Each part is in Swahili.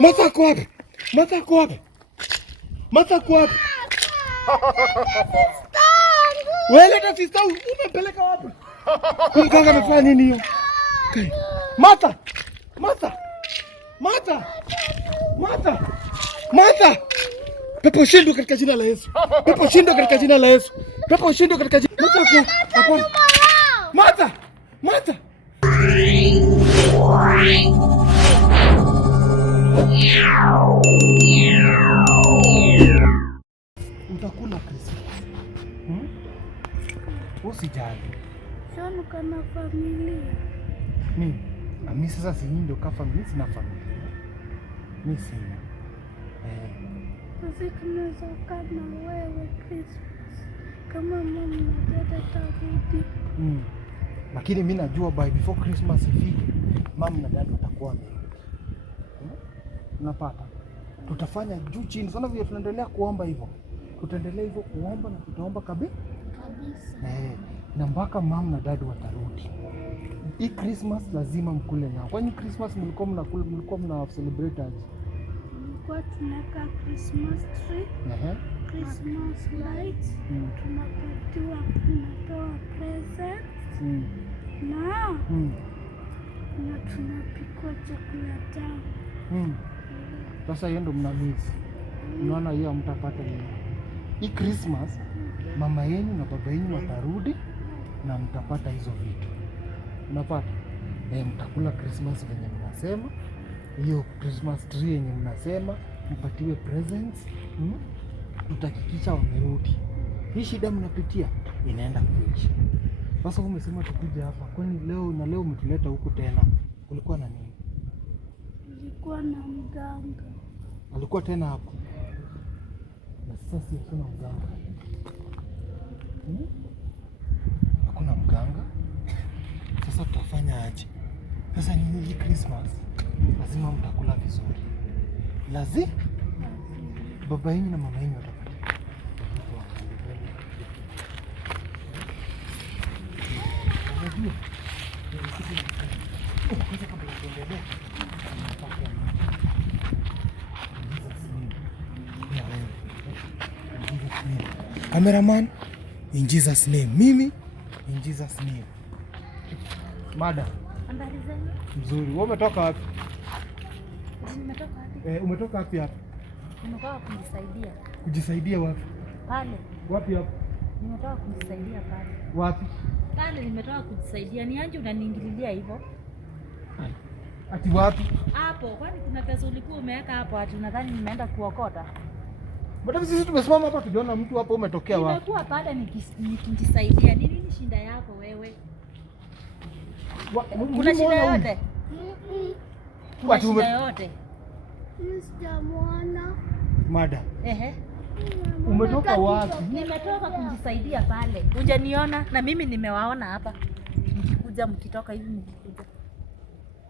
Martha kwa wapi? Martha kwa wapi? Martha kwa wapi? Wewe leta sister, umepeleka wapi? Mganga amefanya nini hiyo? Martha! Martha! Martha! Martha! Martha! Pepo shindwe katika jina la Yesu. Pepo shindwe katika jina la Yesu. Pepo shindwe katika jina. Martha! Martha! Utakula Christmas. Usijali. Sana kama familia. Mimi sasa si ndio ka familia, sina familia. Mimi sina. Sisi tunaweza kukaa na wewe Christmas. Kama mama na dada tarudi. Lakini mimi najua before Christmas ifike, mama na dada watakuwa wamerudi. Unapata? Tutafanya juu chini. Sana vile tunaendelea kuomba hivyo. Tutaendelea hivyo kuomba na tutaomba kabisa. Na mpaka mama na dada watarudi. Hii Christmas lazima mkule nao. Kwani Christmas mlikuwa mna celebrate aje? Tulikuwa tunaweka Christmas tree. Christmas lights. Tunatoa presents. Na tunapika chakula tamu. Sasa hiyo ndo mnamiss. Unaona hiyo mtapata leo. Hii Christmas mama yenu na baba yenu watarudi na mtapata hizo vitu. Unapata? Mtakula Christmas venye mnasema. Hiyo Christmas tree yenye mnasema, mpatiwe presents. Tutahakikisha wamerudi. Hii shida mnapitia inaenda kuisha. Sasa umesema tukuje hapa. Kwani leo umetuleta huku tena? Kulikuwa na nini? Kulikuwa na mganga. Alikuwa tena hapo. Na sasa si kuna mganga. Hakuna mganga. Sasa tutafanya aje? Sasa ni hii Christmas lazima mtakula vizuri. Lazima baba yenu na mama yenu watapata. Unajua? Kwanza kabla tuendelee. Cameraman, in Jesus name. Mimi, in Jesus name. Madam. Habari zenu? Mzuri. Wewe umetoka wapi? Nimetoka wapi? Umetoka wapi hapa? Nimetoka kujisaidia. Kujisaidia wapi? Pale. Wapi hapo? Nimetoka kujisaidia pale. Wapi? Pale nimetoka kujisaidia. Ni anje unaniingililia hivyo? Ati wapi? Hapo. Kwani kuna pesa ulikuwa umeweka hapo ati unadhani nimeenda kuokota? Mbona sisi tumesimama hapa tujiona mtu hapo umetokea wapi? Nimekuwa pale nikijisaidia. Ni nini shida yako wewe? Kuna shida yote? Kuna shida yote? Sijamwona. Madam. Umetoka wapi? Nimetoka kujisaidia pale. Hujaniona na mimi nimewaona hapa. Nikikuja mkitoka hivi mkikuja.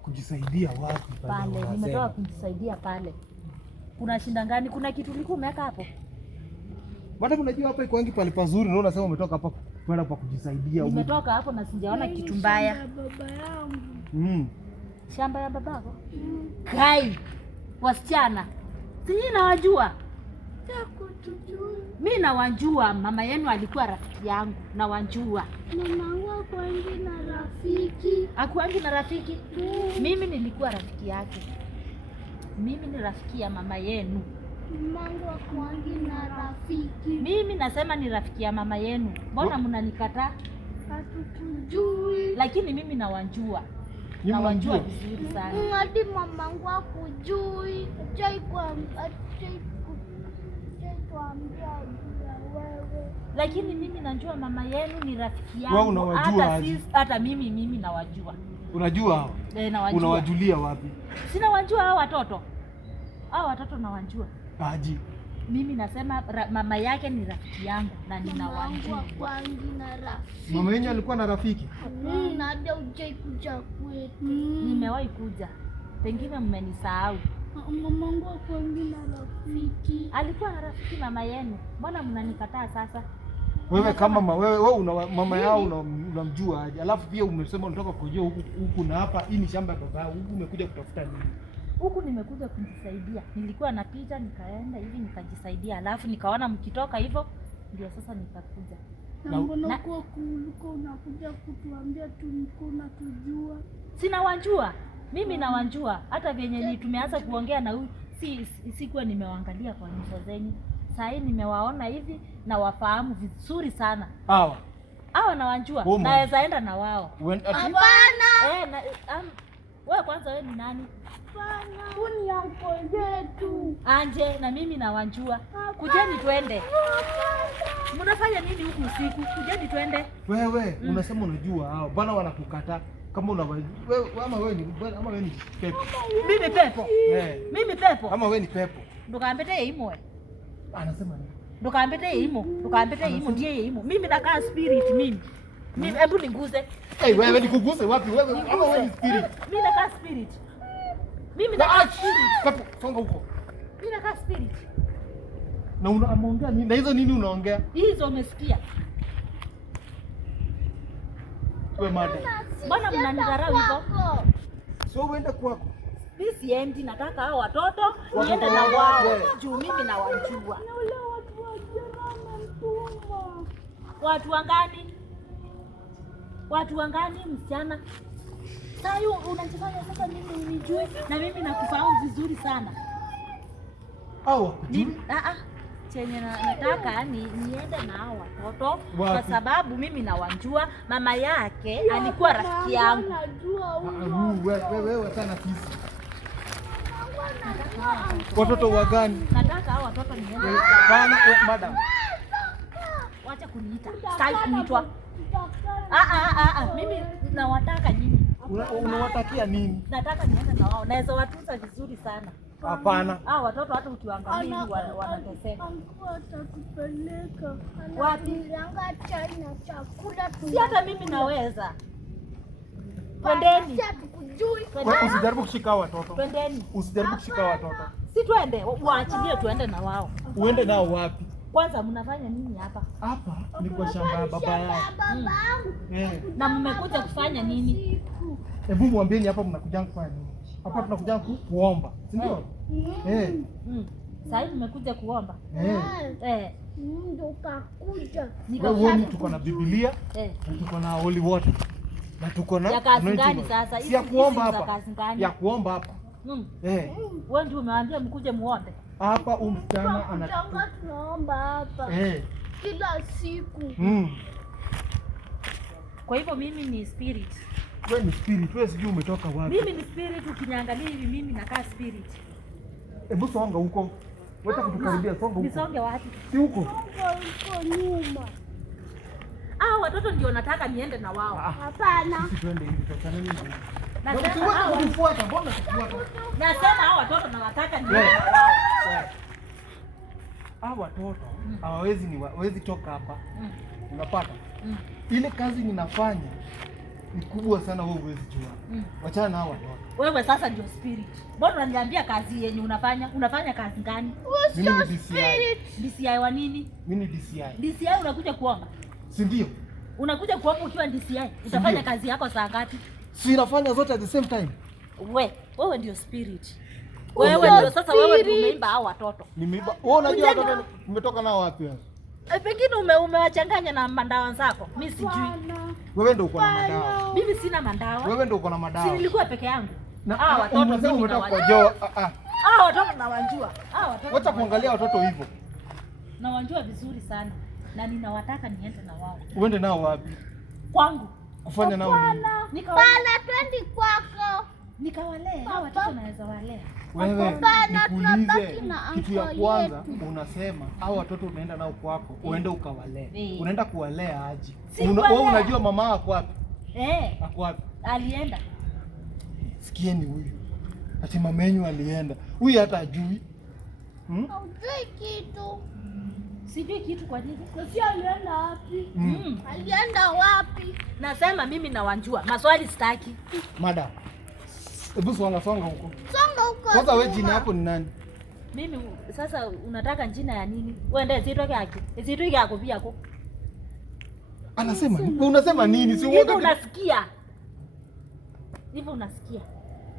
Kujisaidia wapi pale? Nimetoka kujisaidia pale. Kuna shinda gani? Kuna kitu ulikuwa umeweka hapo? Madam, unajua hapa iko wengi pale pazuri, na unasema umetoka hapa kwenda kwa kujisaidia. Nimetoka hapo na sijaona kitu mbaya. Baba yangu. Shamba ya babako? Kai. Wasichana. Sisi nawajua. Mimi nawajua, mama yenu alikuwa rafiki yangu, nawajua. Mama wako wangi na rafiki. Hakuangi na rafiki? Mimi nilikuwa rafiki yake. Mimi ni rafiki ya mama yenu. Mamangu hakuangi na rafiki. Mimi nasema ni rafiki ya mama yenu. Mbona mnanikataa? Hatujui. Lakini mimi nawajua. Nawajua vizuri sana. Hadi mamangu hakujui. Tuambia wewe. Lakini mimi najua mama yenu ni rafiki yangu. Wewe unawajua? Hata mimi nawajua. Unajua hao? Nawajua. Unawajulia wapi? Sina wajua hao watoto. Hao watoto nawajua. Aji. Mimi nasema mama yake ni rafiki yangu na ninawajua. Na rafiki. Mama yenu alikuwa na rafiki? Na hata hujai kuja kwetu. Nimewahi kuja. Pengine mmenisahau. Mamangu hakuangi na rafiki. Alikuwa na rafiki mama yenu. Mbona mnanikataa sasa? Wewe kama wewe una mama yao unamjua aje? Alafu pia umesema unataka kujua huku na hapa, hii ni shamba ya baba yao. Huku umekuja kutafuta nini? Huku nimekuja kujisaidia. Nilikuwa napita nikaenda hivi nikajisaidia. Alafu nikaona mkitoka hivyo ndio sasa nikakuja. Na mbona kwa kuliko unakuja kutuambia tunatujua? Sina wanjua. Mimi na wanjua. Hata vyenye ni tumeanza kuongea na huyu sikuwa nimewaangalia kwa nyuso zenyu. Sasa hii nimewaona hivi na wafahamu vizuri sana. Hawa na wanjua. Naweza enda na wao. Hapana. Wewe kwanza wewe ni nani? Hapana. Huni uncle yetu. Anje na mimi na wanjua. Kujeni twende. Mnafanya nini huku usiku? Kujeni twende. Wewe unasema unajua hao. Bwana wanakukataa. Kama wewe ama wewe ni pepo. Mimi pepo. Mimi pepo. Ama wewe ni pepo. Ndokaambete imo. Anasema nini? Ndokaambete imo ndiye imo. Mimi nakaa spirit mimi. Mimi hebu niguze. Wewe nikuguse wapi wewe? Ama wewe ni spirit? Mimi nakaa spirit. Mimi nakaa spirit. Pepo, songa huko. Mimi nakaa spirit. Na unaongea nini? Na hizo nini unaongea? Hizo umesikia? Wewe mada. Mbona mnanidharau hivyo? Sio uende kwako. Mimi siendi, nataka hao watoto niende na wao. Juu mimi na wanjua. Na wale watu wa jirani mtumwa. Watu wangani? Watu wangani msichana? Sasa hiyo unajifanya sasa mimi unijui na mimi nakufahamu vizuri sana. Chenye nataka niende na hao watoto kwa sababu mimi na wanjua mama yake alikuwa rafiki yangu. Wewe sana kisi. Watoto wa gani? Nataka hao watoto niende. Bana madam. Wacha kuniita. Sitaki kuitwa. Mimi nawataka nyinyi. Unawatakia nini? Nataka niende na wao. Naweza watunza vizuri sana. Hapana. Watoto hata ukiwaangalia wanateseka. Atakupeleka. Wapi? Ananga chai na chakula tu. Si hata mimi naweza. Twendeni. Usijaribu kushika watoto. Twendeni. Usijaribu kushika watoto. Si twende, waachilie tuende na wao. Uende nao wapi? Kwanza mnafanya nini hapa? Hapa ni kwa shamba ya baba yao. Na mmekuja kufanya nini? Hebu mwambieni hapa mnakuja kufanya nini? Hapa tunakuja kuomba, si ndio? Sasa hivi mmekuja kuomba. Ndio kakuja. Wewe tuko na Biblia, na tuko na holy water. Na tuko na ya kazi gani sasa? Si ya kuomba hapa. Ya kuomba hapa. Wewe ndio umewaambia mkuje muombe. Hapa msichana anataka tunaomba hapa. Kila siku. Kwa hivyo mimi ni spirit. Wewe ni spirit, wewe sijui umetoka wapi. Mimi ni spirit, ukiniangalia hivi mimi nakaa spirit. Hebu songa huko. Wacha kutukaribia, songa huko. Nisonge wapi? Si huko. Huko nyuma. Watoto ndio nataka niende na wao. Hapana. Sisi twende hivi tutachana nini? Nasema unifuata, mbona tufuata? Nasema hao watoto nawataka niende na wao. Hao watoto hawawezi toka hapa. Unapata? Ile kazi ninafanya ni kubwa sana, wewe huwezi jua. Wachana na hao watoto. Wewe sasa ndio spirit. Mbona unaniambia kazi yenye unafanya? Unafanya kazi gani? Mimi ni DCI. DCI wa nini? Mimi ni DCI. DCI unakuja kuomba? Si ndio? Unakuja kuomba ukiwa DCI. Utafanya kazi yako saa ngapi? Si nafanya zote at the same time. Wewe ndio spirit. Wewe ndio sasa wewe ndio umeimba hao watoto. Nimeiba. Wewe unajua watoto umetoka nao wapi wewe? Pengine umewachanganya na mandawa zako. Mimi sijui. Wewe ndio uko na madawa. Mimi sina mandawa. Wewe ndio uko na madawa. Si nilikuwa peke yangu. Watoto mimi umetoka kwa joo. Watoto nawanjua. Watoto. Wacha kuangalia watoto hivyo. Nawanjua vizuri sana. Na ninawataka niende na wao. Uende nao wapi? Kwangu. Kufanya nao nini? Bana twendi kwako. Nikawalee. Hao watoto naweza walea. Wewe nikuulize kitu ya kwanza, unasema hao watoto unaenda nao kwako, uende ukawalee. Unaenda kuwalea aje? Wewe unajua mama yako wapi? Ako wapi? Alienda. Sikieni huyu. Ati mama yenu alienda. Huyu hata ajui. Hujui kitu. Sijui kitu kwa nini? Sasa alienda wapi? Alienda wapi? Nasema mimi nawanjua. Maswali sitaki. Madam. Hebu songa huko. Songa huko. Sasa wewe jina yako ni nani? Mimi sasa unataka jina ya nini? Wewe ndio zitoke yake. Zitoke yako pia yako. Anasema, unasema nini? Si uoga unasikia. Hivyo unasikia.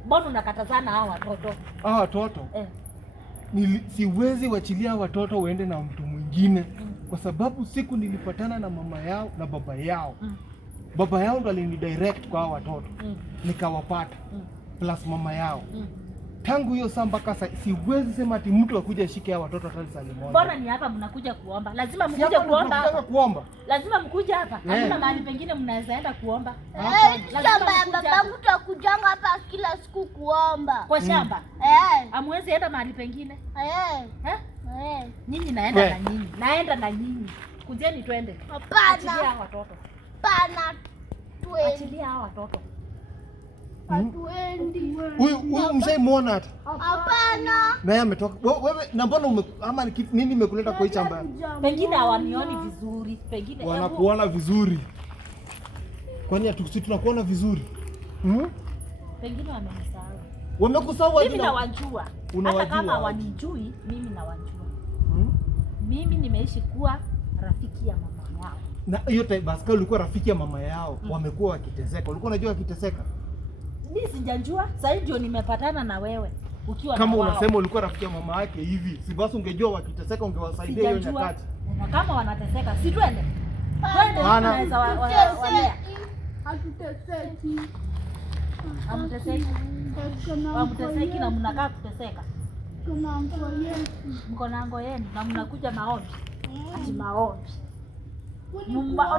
Mbona unakatazana hao watoto? Hao watoto? Siwezi wachilia watoto waende na mtu mwingine kwa sababu siku nilipatana na mama yao na baba yao. Baba yao ndo alinidirect kwa hao watoto. Nikawapata. Plus mama yao. Tangu hiyo saa mpaka sasa siwezi sema ati mtu akuja ashike hao watoto hata saa moja. Bora ni hapa mnakuja kuomba. Lazima mkuje kuomba hapa. Lazima mkuje hapa. Hakuna mahali pengine mnaweza enda kuomba. Shamba ya babangu tutakujanga hapa kila siku kuomba. Kwa shamba? Hamwezi enda mahali pengine? Nyinyi naenda na nyinyi. Naenda na nyinyi. Kujeni twende. Hapana. Achilia hao watoto. Hapana. Achilia hao watoto. Hatuendi. Huyu mshaimwona hata? Hapana. Na yeye ametoka. Wewe na mbona ama nini nimekuleta kwa hii shamba? Pengine hawanioni vizuri. Pengine wanakuona vizuri. Kwani sisi tunakuona vizuri? Pengine wamenisahau. Wamekusahau mimi nawajua. Unawajua. Hata kama hawanijui, mimi nawajua. Mimi nimeishi kuwa rafiki ya mama yao. Na hiyo time basi ulikuwa rafiki ya mama yao, wamekuwa wakiteseka. Ulikuwa unajua wakiteseka? Mimi sijajua, sasa ndio nimepatana na wewe. Ukiwa kama unasema ulikuwa rafiki ya mama yake hivi, si basi ungejua wakiteseka ungewasaidia hiyo nyakati. Na kama wanateseka, si twende. Twende tunaweza walea. Hatuteseki. Hamteseki. Hamteseki na mnakaa kuteseka. Kuna ngo yetu. Mko na ngo yenu na mnakuja maombi. Ati maombi.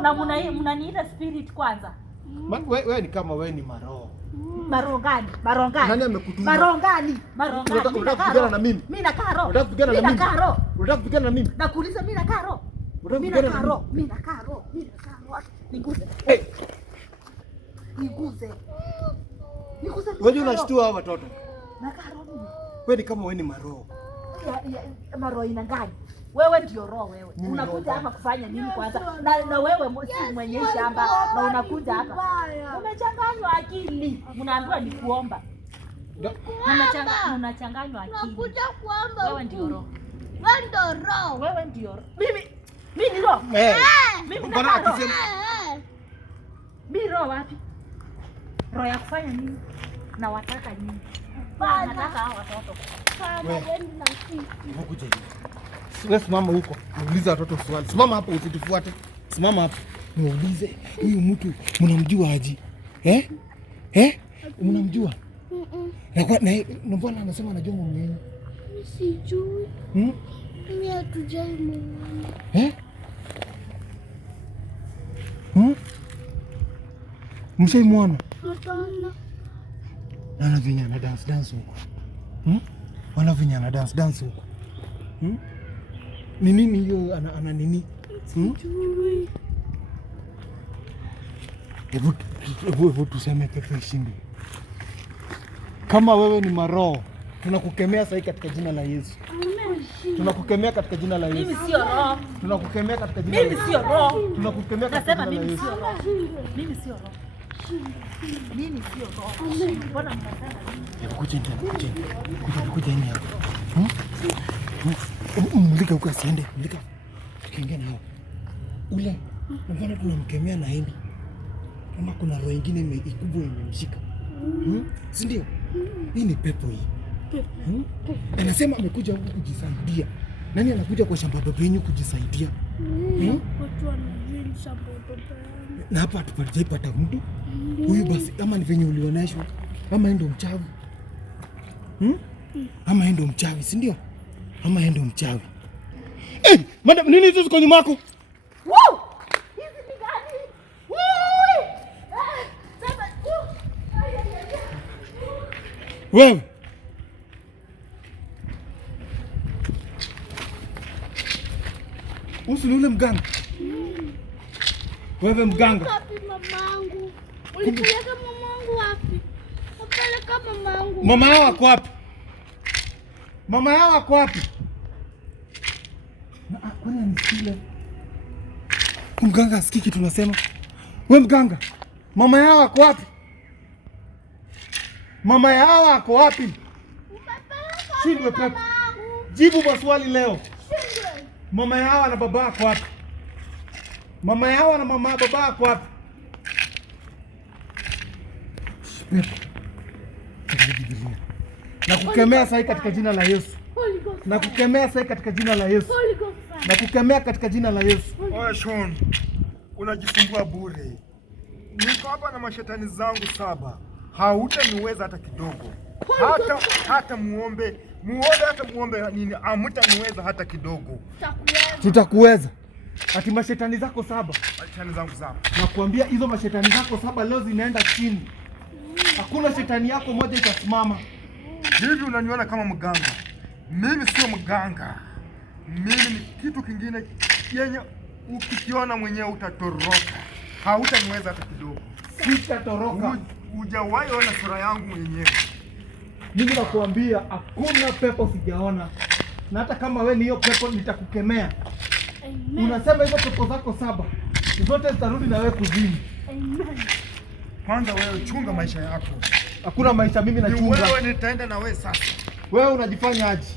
Na mnaniita spirit kwanza. Wewe ni kama wewe ni maroho. Maroho gani? Maroho gani? Nani amekutuma? Maroho gani? Maroho gani? Unataka kupigana na mimi? Mimi nakaa roho. Unataka kupigana na mimi? Nakaa roho. Unataka kupigana na mimi? Nakuuliza mimi nakaa roho. Mimi nakaa roho. Mimi nakaa roho. Mimi nakaa roho. Niguze. Niguze. Niguze. Wewe unashtua hao watoto. Nakaa roho. Wewe ni kama wewe ni maroho. Maroho ina gani? Wewe ndio roho wewe. Unakuja hapa kufanya nini kwanza? Na wewe si mwenye shamba na unakuja hapa. Umechanganywa akili. Unaambiwa ni kuomba. Unachanganywa akili. Unakuja kuomba. Wewe ndio roho. Wewe ndio roho. Wewe ndio roho. Mimi ni roho. Mimi mbona akisema mimi roho wapi? Roho ya kufanya nini? Na wataka nini? Nataka hao watoto. Wewe simama huko. Niulize watoto swali. Simama hapo usitufuate. Simama hapo. Niulize huyu mtu mnamjua aje? Mnamjua? Na mbona anasema anajua mama yenu? Mimi sijui. Mimi hatujai muone. Mshaimwona? Hapana. Ana vinyana dance huko. Wana vinyana dance huko. Ni nini hiyo ana nini? Sijui. Hebu tuseme pepo ishinde. Kama wewe ni maroho, tunakukemea sasa katika jina la Yesu. Tunakukemea katika jina la Yesu. Mimi sio roho. Tunakukemea katika jina la Yesu. Mimi sio roho. Tunakukemea katika jina la Yesu. Mimi sio roho. Mimi sio roho. Mimi sio roho. Mbona mnasema nini? Kuja nini hapa? Mulika huko asiende. Mulika. Tukiongea nao. Ule, mbona tunamkemea na hindi? Kama kuna roho nyingine ikubwa imemshika. Si ndio? Hii ni pepo hii. Anasema amekuja huku kujisaidia. Nani anakuja kwa shamba baba yenu kujisaidia? Watu wanajua shamba baba. Na hapa hatupajaipata mtu. Huyu basi ama ni venye ulioneshwa. Ama yeye ndo mchawi. Ama yeye ndo mchawi, si ndio? Ama yeye ndo mchawi. Madam, nini hizo ziko nyuma yako? Wow! Hizi ni gani? Wewe. Usi ule mganga. Wewe mganga. Wapi mamangu? Ulipeleka mamangu wapi? Upeleka mamangu. Mama yao wako wapi? Mama yao wako wapi? Kwani anisikile? Mganga asikii kitu tunasema. Wewe mganga. Mama yao wako wapi? Mama yao wako wapi? Shindwe pepo. Jibu maswali leo. Shindwe. Mama yao na baba wako wapi? Mama yao na baba wako wapi? Pepo. Biblia. Na kukemea sasa katika jina la Yesu. Na kukemea sasa katika jina la Yesu. Na kukemea katika jina la Yesu. Oya Sean, unajisumbua bure. Niko hapa na mashetani zangu 7. Hautaniweza hata kidogo. Hata muombe nini, hamtaniweza hata kidogo. Tutakuweza. Ati mashetani zako 7. Mashetani zangu 7. Nakwambia hizo mashetani zako 7 leo zinaenda chini. Hakuna shetani yako moja itasimama. Hivi unaniona kama mganga? Mimi sio mganga. Mimi ni kitu kingine yenye ukikiona mwenyewe utatoroka. Hautaniweza hata kidogo. Sitatoroka. Hujawahi ona sura yangu mwenyewe. Mimi nakuambia hakuna pepo sijaona. Na hata kama we ni hiyo pepo nitakukemea. Amen. Unasema hizo pepo zako 7 zote zitarudi na wewe kuzimu. Amen. Kwanza wewe chunga maisha yako. Hakuna maisha mimi nachunga. Wewe nitaenda na wewe sasa. Wewe unajifanya aje?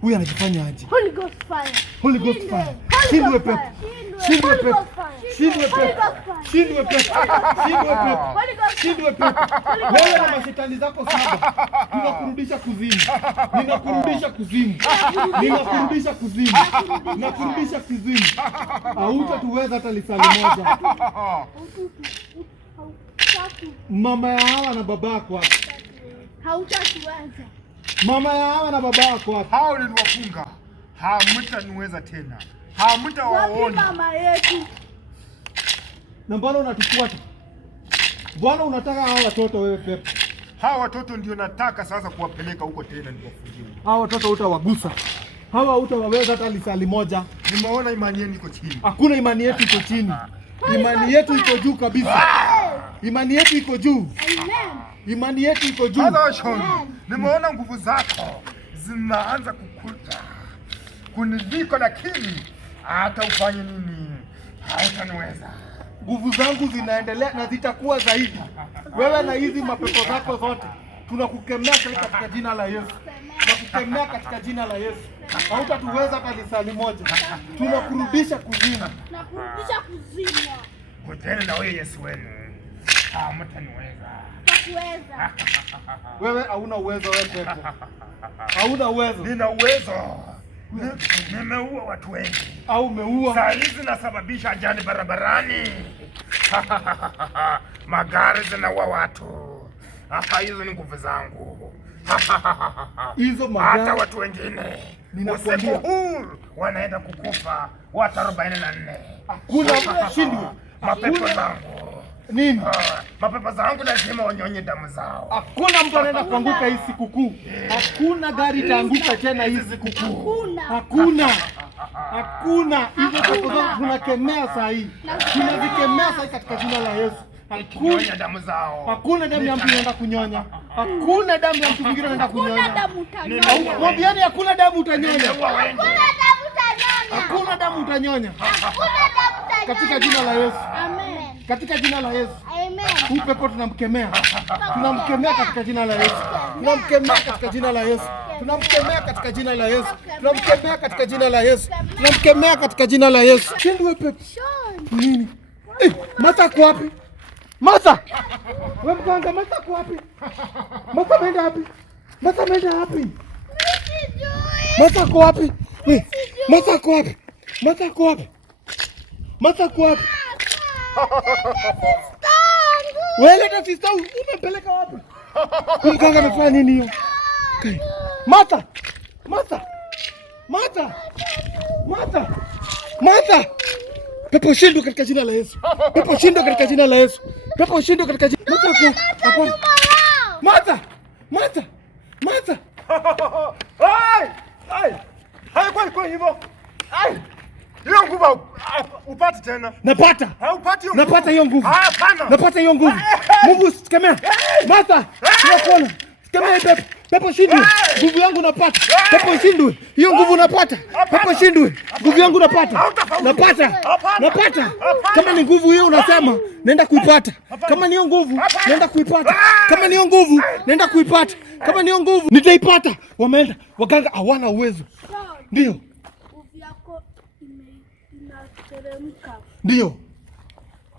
Huyu anajifanya aje? Holy Ghost fire. Holy Ghost fire. Shindwe pepo. Shindwe pepo. Shindwe pepo. Shindwe pepo. Shindwe pepo. Shindwe pepo. Wewe na mashetani zako 7 tunakurudisha kuzimu. Ninakurudisha kuzimu. Ninakurudisha kuzimu. Nakurudisha kuzimu. Hautatuweza hata lisali moja. Mama ya Hawa na baba yako hapa. Hautatuweza. Mama ya Hawa na baba yako hapa. Hao niliwafunga. Hamtaniweza tena. Hamtawaona. Mama yetu. Na mbona unatufuata? Bwana unataka hao watoto wewe pepo. Hao watoto ndio nataka sasa kuwapeleka huko tena niwafungie. Hao watoto utawagusa. Hawa hutawaweza hata lisali moja. Nimeona imani yenu iko chini. Hakuna imani yetu iko chini. Imani yetu iko juu kabisa. Imani yetu iko juu. Amen. Imani yetu iko juu. Hello Sean. Nimeona nguvu zako zinaanza kukuja kunivika, lakini hata ufanye nini hautaniweza. Nguvu zangu zinaendelea na zitakuwa zaidi. Wewe na hizi mapepo zako zote tunakukemea katika jina la Yesu. Tunakukemea katika jina la Yesu. Hautatuweza hata lisali moja. Tunakurudisha kuzimu. Nakurudisha kuzimu. Ngojeni na wewe Yesu wenu. Hamtaniweza. Takuweza. Wewe hauna uwezo wewe pepo. Hauna uwezo. Nina uwezo. Nimeua watu wengi. Au umeua. Saa hizi nasababisha ajali barabarani. Magari zinaua watu. Hizo ni nguvu zangu. Hizo magari. Hata watu wengine ninakwambia wanaenda kukufa watu 44. Hakuna shindwe. Mapepo zangu. Nini? Mapepo zangu lazima wanyonye damu zao. Hakuna mtu anaenda kuanguka hii sikukuu. Hakuna gari itaanguka tena hii sikukuu. Hakuna. Hakuna. Hizo pepo zangu tunakemea saa hii. Tunazikemea saa hii katika jina la Yesu. Hakuna damu zao. Hakuna damu ya mtu anaenda kunyonya. Hakuna damu ya mtu mwingine anaenda kunyonya. Hakuna damu utanyonya. Mwambieni hakuna damu utanyonya. Hakuna damu utanyonya. Hakuna damu utanyonya. Hakuna damu utanyonya. Katika jina la Yesu. Amen. Katika jina la Yesu. Amen. Huyu pepo tunamkemea. Tunamkemea katika jina la Yesu. Tunamkemea katika jina la Yesu. Tunamkemea katika jina la Yesu. Tunamkemea katika jina la Yesu. Tunamkemea katika jina la Yesu. Shindwe pepo. Nini? Martha kwa wapi? Martha! Wewe mganga, Martha kwa wapi? Martha ameenda wapi? Martha ameenda wapi? Martha kwa wapi? Martha kwa wapi? Martha kwa wapi? Martha kwa wapi? Wewe leta sister, umempeleka wapi? Mganga amefanya nini hiyo? Martha! Martha! Martha! Martha! Martha! Pepo shindwe katika jina la Yesu. Pepo shindwe katika jina la Yesu. Pepo shindwe katika jina. Martha! Martha! Martha! Kwa hivyo. Hiyo nguvu upate tena. Napata. Haupati hiyo nguvu. Napata hiyo nguvu. Hapana. Napata hiyo nguvu. Mungu sikamea. Martha! Tunakuona. Sikamea pepo. Pepo shindwe. Nguvu yangu napata. Pepo shindwe. Hiyo nguvu napata. Pepo shindwe. Nguvu yangu napata. Napata. Napata. Kama ni nguvu hiyo unasema, nenda kuipata. Kama ni hiyo nguvu, nenda kuipata. Kama ni hiyo nguvu, nenda kuipata. Kama ni hiyo nguvu, nitaipata. Wameenda. Waganga hawana uwezo. Ndio. Nguvu yako inateremka. Ndio.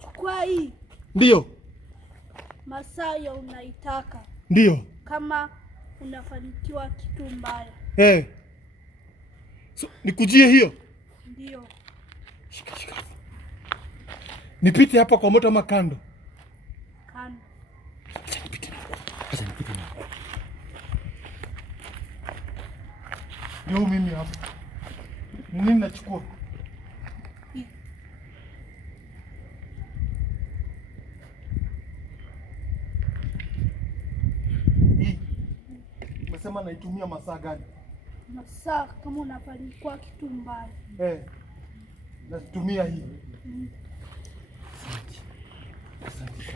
Chukua hii. Ndio. Masaa unaitaka. Ndio. kama unafanikiwa kitu mbaya. So, nikujie hiyo? Ndio. Shika. Nipite hapa kwa moto ama kando? Kando. Acha nipite na. Ndio mimi hapa. Nini nachukua? Hii. Umesema naitumia masaa gani? Masaa kama unafanikiwa kitu mbaya. Natumia hii. Asante.